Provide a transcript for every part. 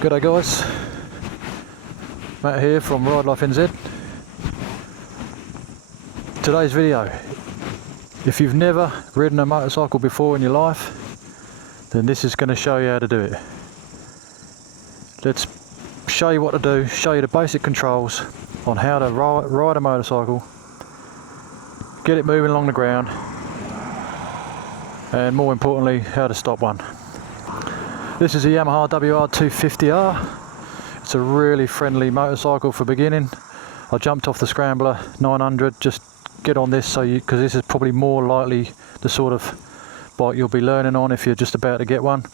G'day guys, Matt here from Ride Life NZ. Today's video, if you've never ridden a motorcycle before in your life, then this is going to show you how to do it. Let's show you what to do, show you the basic controls on how to ride a motorcycle, get it moving along the ground, and more importantly, how to stop one. This is a Yamaha WR250R. It's a really friendly motorcycle for beginning. I jumped off the Scrambler 900, just get on this because this is probably more likely the sort of bike you'll be learning on if you're just about to get one.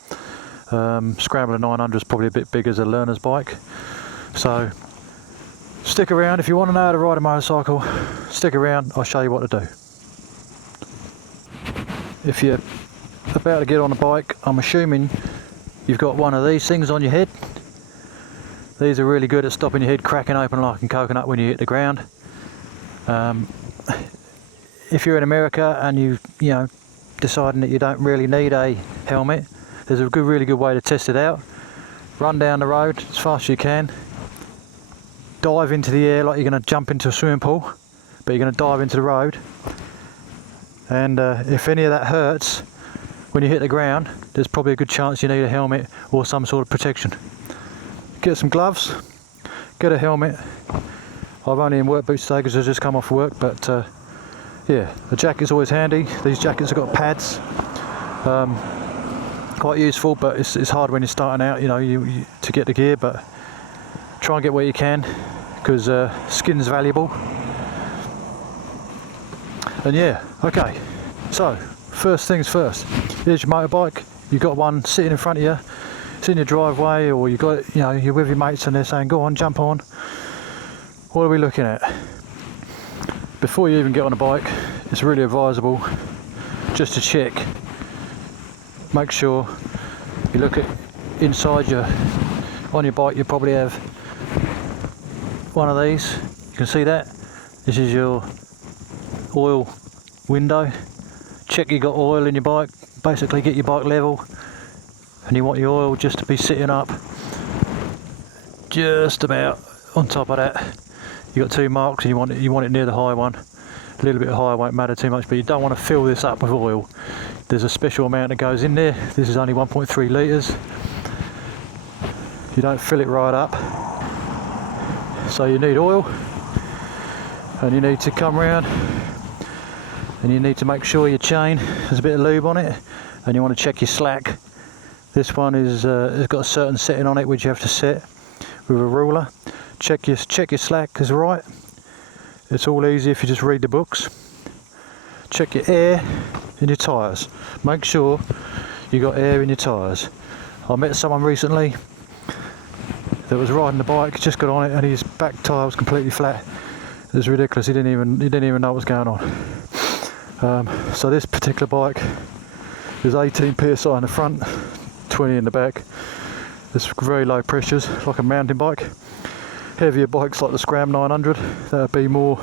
Scrambler 900 is probably a bit big as a learner's bike. So stick around if you want to know how to ride a motorcycle. Stick around, I'll show you what to do. If you're about to get on a bike, I'm assuming you've got one of these things on your head. These are really good at stopping your head cracking open like a coconut when you hit the ground. If you're in America and you know deciding that you don't really need a helmet, there's a really good way to test it out. Run down the road as fast as you can. Dive into the air like you're going to jump into a swimming pool, but you're going to dive into the road. And if any of that hurts when you hit the ground, there's probably a good chance you need a helmet or some sort of protection. Get some gloves, get a helmet. I'm only in work boots today because I've just come off work, but yeah, a jacket's always handy. These jackets have got pads, quite useful, but it's hard when you're starting out, you know, to get the gear, but try and get what you can because skin's valuable. And yeah, okay, so first things first, here's your motorbike. You've got one sitting in front of you, it's in your driveway, or you got, you know, you're with your mates and they're saying go on, jump on. What are we looking at? Before you even get on a bike, it's really advisable just to check, make sure you look at inside on your bike. You probably have one of these, you can see that, this is your oil window. Check you got oil in your bike, basically get your bike level, and you want your oil just to be sitting up just about on top of that. You got two marks and you want it near the high one. A little bit higher won't matter too much, but you don't want to fill this up with oil. There's a special amount that goes in there. This is only 1.3 litres. You don't fill it right up. So you need oil, and you need to come round and you need to make sure your chain has a bit of lube on it, and you want to check your slack. This one is has got a certain setting on it which you have to set with a ruler. Check your slack is right. It's all easy if you just read the books. Check your air in your tyres. Make sure you got air in your tyres. I met someone recently that was riding the bike, just got on it, and his back tyre was completely flat. It was ridiculous. He didn't even know what was going on. So this particular bike is 18 psi in the front, 20 in the back. It's very low pressures, like a mountain bike. Heavier bikes like the Scram 900, that would be more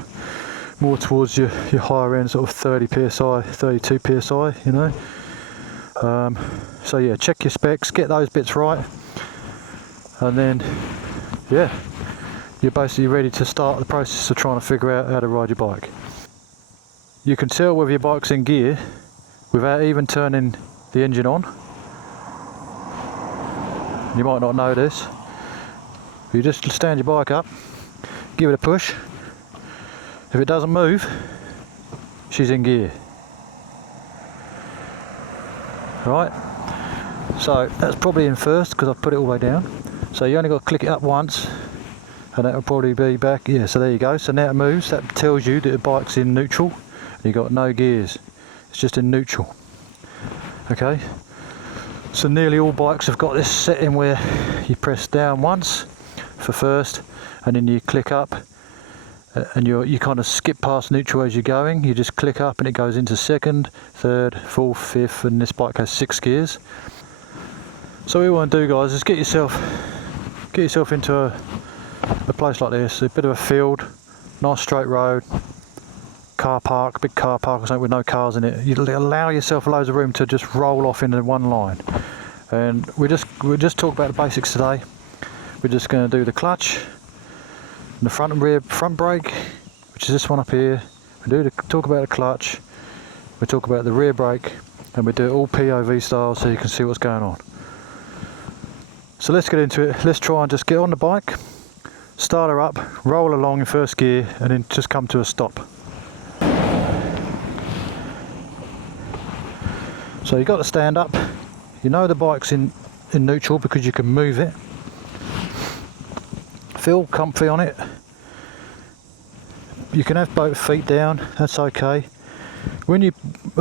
towards your higher end, sort of 30 psi, 32 psi, you know. So yeah, check your specs, get those bits right, and then yeah, you're basically ready to start the process of trying to figure out how to ride your bike. You can tell whether your bike's in gear without even turning the engine on. You might not know this. You just stand your bike up, give it a push. If it doesn't move, she's in gear. Right, so that's probably in first because I've put it all the way down. So you only got to click it up once and that will probably be back. Yeah, so there you go. So now it moves. That tells you that the bike's in neutral. You've got no gears, it's just in neutral. Okay, so nearly all bikes have got this setting where you press down once for first, and then you click up, and you kind of skip past neutral as you're going. You just click up and it goes into second, third, fourth, fifth, and this bike has 6 gears. So what you want to do, guys, is get yourself into a place like this, a bit of a field, nice straight road, car park, big car park or something with no cars in it. You allow yourself loads of room to just roll off into one line. And we just talk about the basics today. we're just going to do the clutch, and the front and rear front brake, which is this one up here. We talk about the clutch, we talk about the rear brake, and we do it all POV style so you can see what's going on. So let's get into it. Let's try and just get on the bike, start her up, roll along in first gear, and then just come to a stop. So you've got to stand up. You know the bike's in neutral because you can move it. Feel comfy on it. You can have both feet down, that's okay. A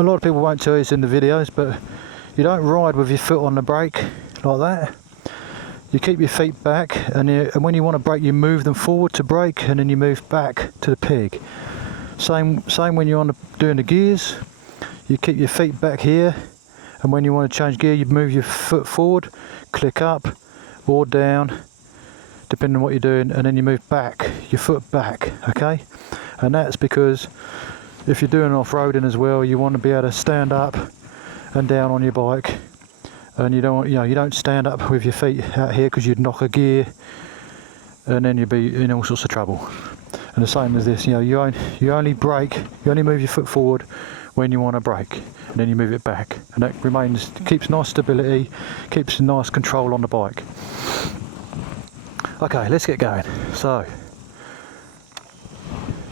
lot of people won't tell you this in the videos, but you don't ride with your foot on the brake like that. You keep your feet back, and when you want to brake, you move them forward to brake, and then you move back to the peg. Same when you're doing the gears. You keep your feet back here, and when you want to change gear, you move your foot forward, click up or down, depending on what you're doing, and then you move back, your foot back, okay? And that's because if you're doing off-roading as well, you want to be able to stand up and down on your bike, and you don't stand up with your feet out here because you'd knock a gear, and then you'd be in all sorts of trouble. And the same as this, you only brake, you only move your foot forward when you want to brake, and then you move it back, and that keeps nice stability, keeps nice control on the bike. Okay, let's get going. So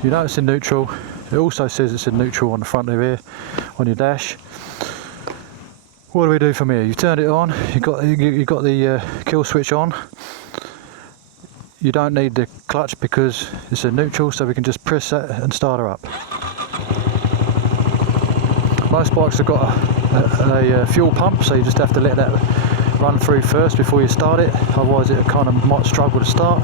you know it's in neutral. It also says it's in neutral on the front of here, on your dash. What do we do from here? You turned it on, you got the kill switch on. You don't need the clutch because it's in neutral, so we can just press that and start her up. Most bikes have got a fuel pump, so you just have to let that run through first before you start it, otherwise it kind of might struggle to start.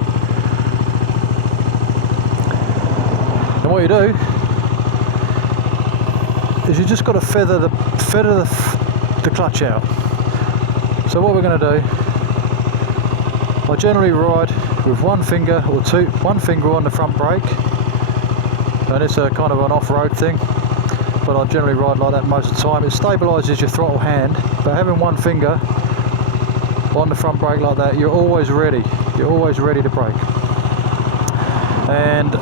And what you do is you just got to feather the clutch out. So what we're going to do, I generally ride with one finger or two, one finger on the front brake, and it's a kind of an off-road thing, but I generally ride like that most of the time. It stabilises your throttle hand, but having one finger on the front brake like that, you're always ready to brake. And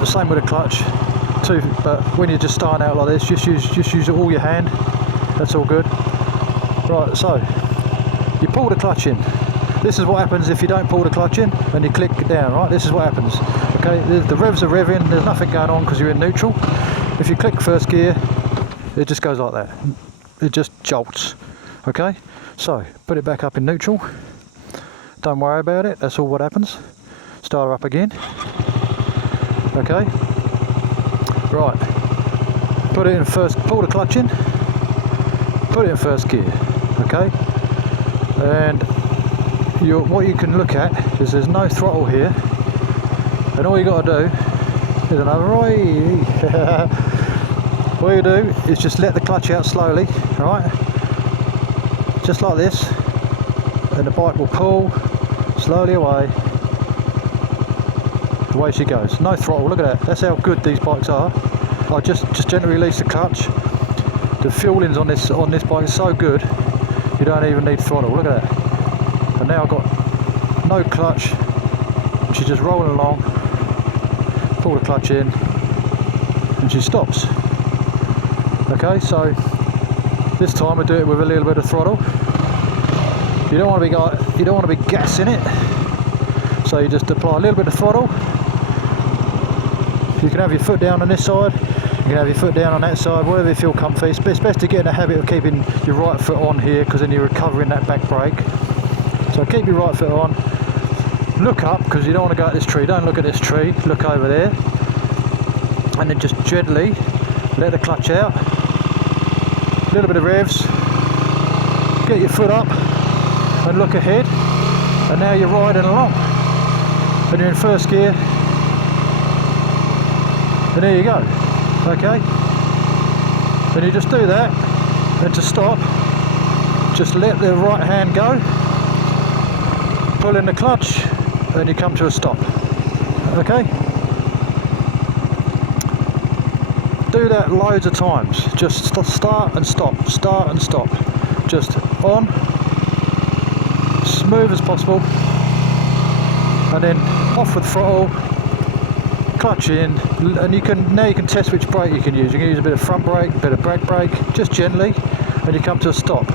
the same with the clutch too, but when you're just starting out like this, just use all your hand, that's all good. Right, so you pull the clutch in. This is what happens if you don't pull the clutch in and you click down, right? This is what happens. Okay, the revs are revving, there's nothing going on because you're in neutral. If you click first gear, it just goes like that. It just jolts. Okay, so put it back up in neutral. Don't worry about it, that's all what happens. Start her up again. Okay, right, put it in first, pull the clutch in, put it in first gear. Okay, and what you can look at is there's no throttle here, and all you got to do is another all you do is just let the clutch out slowly, right, just like this, and the bike will pull slowly away, the way she goes. No throttle, look at that, that's how good these bikes are. I just gently release the clutch. The fuelings on this bike is so good, you don't even need throttle, look at that. And now I've got no clutch, she's just rolling along, pull the clutch in, and she stops. Okay, so this time I do it with a little bit of throttle. You don't want to be gassing it, so you just apply a little bit of throttle. You can have your foot down on this side, you can have your foot down on that side, whatever you feel comfy. It's best to get in the habit of keeping your right foot on here, because then you're recovering that back brake. So keep your right foot on, look up, because you don't want to go at this tree, don't look at this tree, look over there, and then just gently let the clutch out, a little bit of revs, get your foot up and look ahead, and now you're riding along, and you're in first gear, and there you go. Okay, then you just do that, and to stop, just let the right hand go, pull in the clutch, and you come to a stop. Okay, do that loads of times, just start and stop, just on, smooth as possible, and then off with throttle, clutch in, and now you can test which brake you can use. You can use a bit of front brake, a bit of back brake, just gently, and you come to a stop.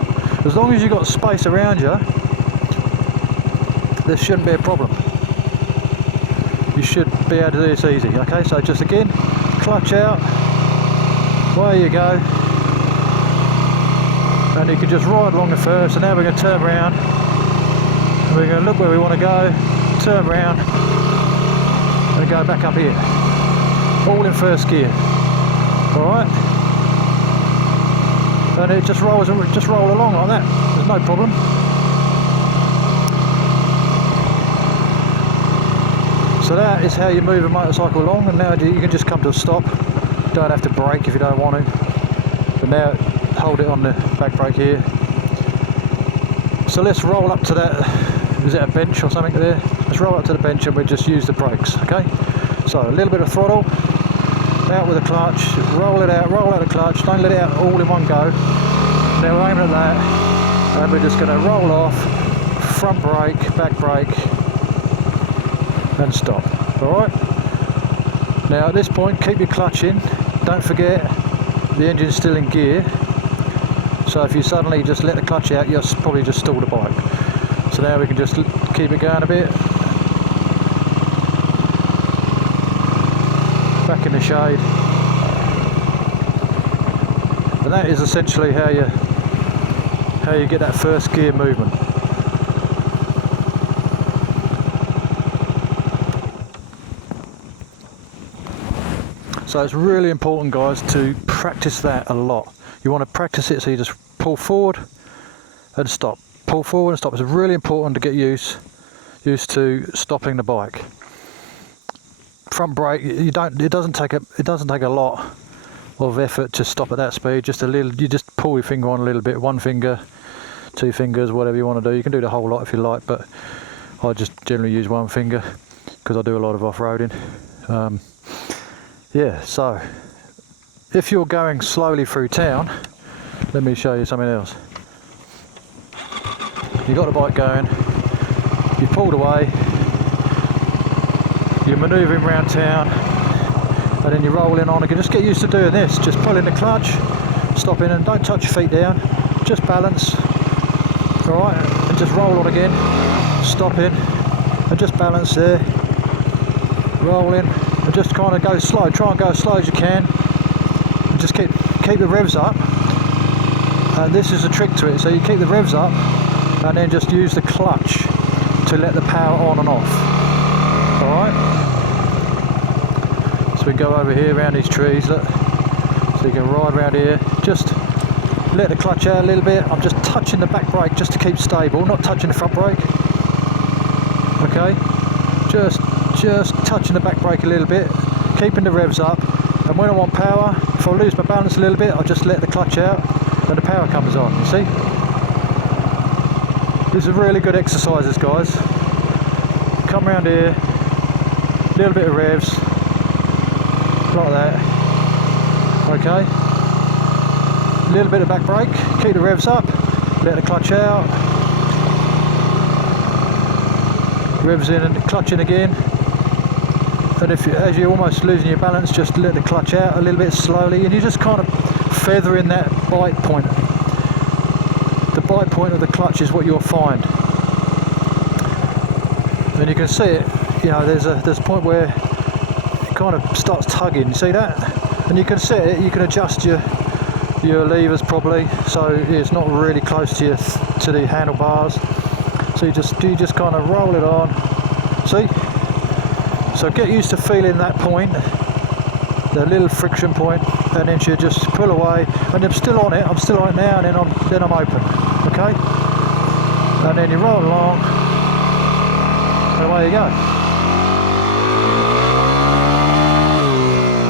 As long as you've got space around you, there shouldn't be a problem. You should be able to do this easy. Okay, so just again, clutch out, away you go, and you can just ride along the first. And now we're going to turn around, and we're going to look where we want to go, turn around, and go back up here, all in first gear. All right, and it just rolls and just roll along like that. There's no problem. So that is how you move a motorcycle along, and now you can just come to a stop. You don't have to brake if you don't want to. But now hold it on the back brake here. So let's roll up to that. Is it a bench or something there? Let's roll up to the bench and we'll just use the brakes. Okay. So a little bit of throttle, out with the clutch, roll out the clutch. Don't let it out all in one go. Now we're aiming at that, and we're just going to roll off, front brake, back brake, and stop. Alright, now at this point keep your clutch in, don't forget the engine's still in gear, so if you suddenly just let the clutch out, you'll probably just stall the bike. So now we can just keep it going a bit, back in the shade, and that is essentially how you get that first gear movement. So it's really important, guys, to practice that a lot. You want to practice it so you just pull forward and stop, pull forward and stop. It's really important to get used to stopping the bike. Front brake, it doesn't take a lot of effort to stop at that speed. Just a little, you just pull your finger on a little bit, one finger, two fingers, whatever you want to do. You can do the whole lot if you like, but I just generally use one finger because I do a lot of off-roading. Yeah, so if you're going slowly through town, let me show you something else. You've got the bike going, you've pulled away, you're manoeuvring around town, and then you're rolling on. You can just get used to doing this, just pulling the clutch, stopping, and don't touch your feet down, just balance, alright, and just roll on again, stopping, and just balance there, rolling. And just kind of go slow, try and go as slow as you can, and just keep the revs up. And this is a trick to it, so you keep the revs up and then just use the clutch to let the power on and off. Alright, so we go over here around these trees, look, so you can ride around here, just let the clutch out a little bit. I'm just touching the back brake just to keep stable, not touching the front brake. Okay, just touching the back brake a little bit, keeping the revs up, and when I want power, if I lose my balance a little bit, I'll just let the clutch out and the power comes on, you see? These are really good exercises, guys. Come around here, a little bit of revs, like that, okay? A little bit of back brake, keep the revs up, let the clutch out, revs in and clutch in again. And as you're almost losing your balance, just let the clutch out a little bit slowly, and you're just kind of feathering that bite point. The bite point of the clutch is what you'll find. And you can see it, you know, there's a point where it kind of starts tugging, you see that? And you can set it, you can adjust your levers probably, so it's not really close to the handlebars. So you just kind of roll it on, see? So get used to feeling that point, the little friction point, and then you just pull away, and I'm still on it now, and then I'm open, okay? And then you roll along, and away you go.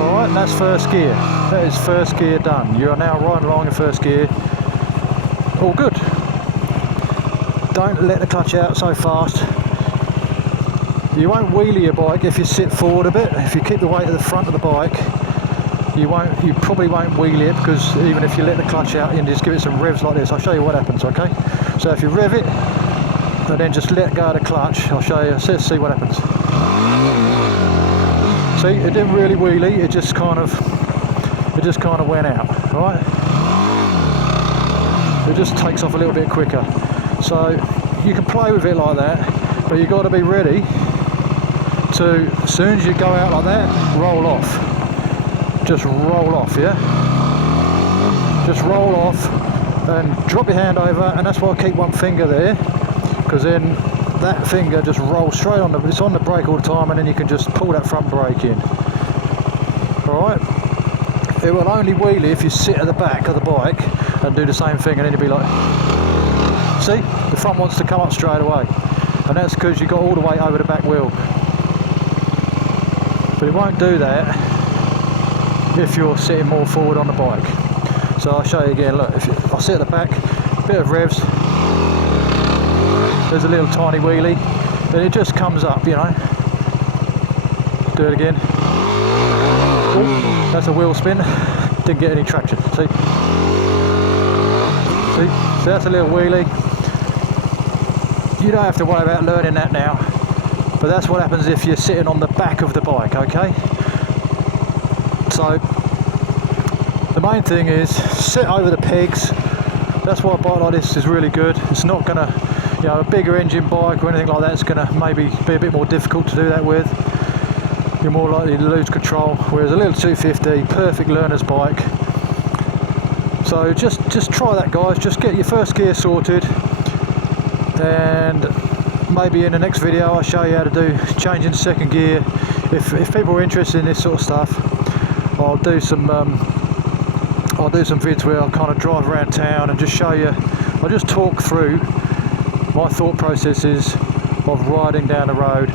Alright, and that's first gear. That is first gear done. You are now riding along in first gear. All good. Don't let the clutch out so fast. You won't wheelie your bike if you sit forward a bit. If you keep the weight at the front of the bike, you probably won't wheelie it, because even if you let the clutch out and just give it some revs like this, I'll show you what happens, okay? So if you rev it, and then just let go of the clutch. I'll show you. Let's see what happens. See, it didn't really wheelie. It just kind of went out. Right? It just takes off a little bit quicker. So you can play with it like that, but you've got to be ready to, as soon as you go out like that, roll off. Just roll off, yeah? Just roll off and drop your hand over, and that's why I keep one finger there, because then that finger just rolls straight on it's on the brake all the time, and then you can just pull that front brake in. Alright? It will only wheelie if you sit at the back of the bike and do the same thing, and then you'll be like, see? The front wants to come up straight away, and that's because you got all the weight over the back wheel. But it won't do that if you're sitting more forward on the bike. So I'll show you again. Look, I sit at the back, bit of revs, there's a little tiny wheelie, and it just comes up, you know. Do it again. Ooh, that's a wheel spin. Didn't get any traction. See? See? So that's a little wheelie. You don't have to worry about learning that now, but that's what happens if you're sitting on the back of the bike, okay? So the main thing is sit over the pegs. That's why a bike like this is really good. It's not gonna, you know, a bigger engine bike or anything like that is gonna maybe be a bit more difficult to do that with. You're more likely to lose control, whereas a little 250, perfect learner's bike. So just try that, guys. Just get your first gear sorted, and maybe in the next video I'll show you how to do changing second gear. If people are interested in this sort of stuff, I'll do some vids where I'll kind of drive around town and just show you. I'll just talk through my thought processes of riding down the road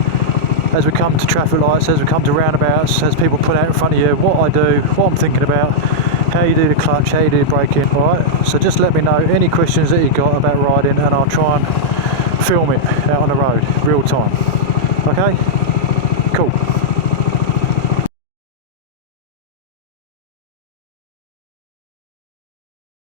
as we come to traffic lights, as we come to roundabouts, as people put out in front of you what I do, what I'm thinking about, how you do the clutch, how you do the braking. Alright, so just let me know any questions that you got about riding, and I'll try and film it out on the road real time. Okay, cool.